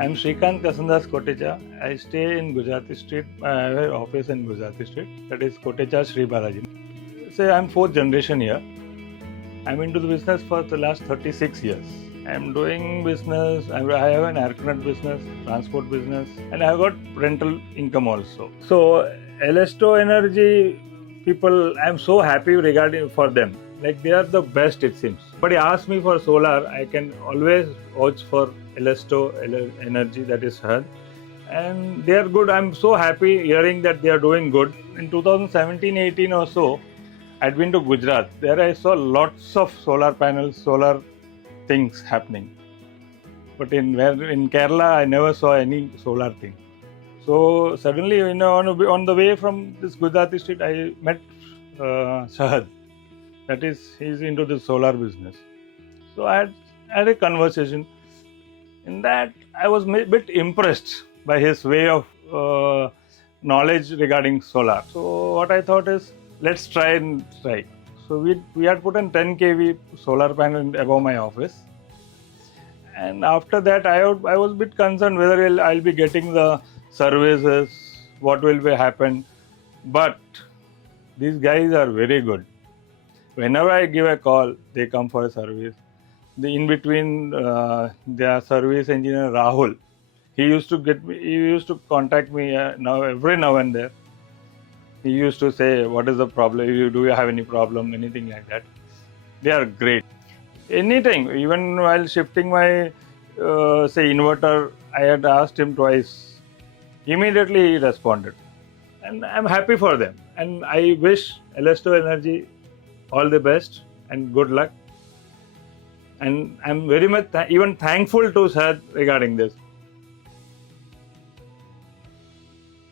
I'm Sreekanth Kotecha. I stay in Gujarati Street. I have an office in Gujarati Street. That is Kotecha Sri Balaji. Say I'm fourth generation here. I'm into the business for the last 36 years. I'm doing business. I have an aircraft business, transport business, and I've got rental income also. So Eallisto Energy people, I'm so happy regarding for them. Like they are the best, it seems. But he asked me for solar. I can always vouch for Eallisto Energy, that is her, and they are good. I'm so happy hearing that they are doing good. In 2017-18 or so, I'd been to Gujarat. There I saw lots of solar panels, solar things happening. But in Kerala, I never saw any solar thing. So suddenly, on the way from this Gujarati street, I met Shahad. That is, he's into the solar business. So I had a conversation. In that, I was a bit impressed by his way of knowledge regarding solar. So what I thought is, let's try. So we had put in 10 kV solar panel above my office. And after that, I was a bit concerned whether I'll be getting the services, what will be happen. But these guys are very good. Whenever I give a call, they come for a service. In between, their service engineer Rahul, he used to contact me every now and then. He used to say, "What is the problem? Do you have any problem?" Anything like that. They are great. Anything, even while shifting my say inverter, I had asked him twice. Immediately he responded, and I'm happy for them. And I wish Eallisto Energy all the best and good luck. And I'm very much even thankful to Sir regarding this.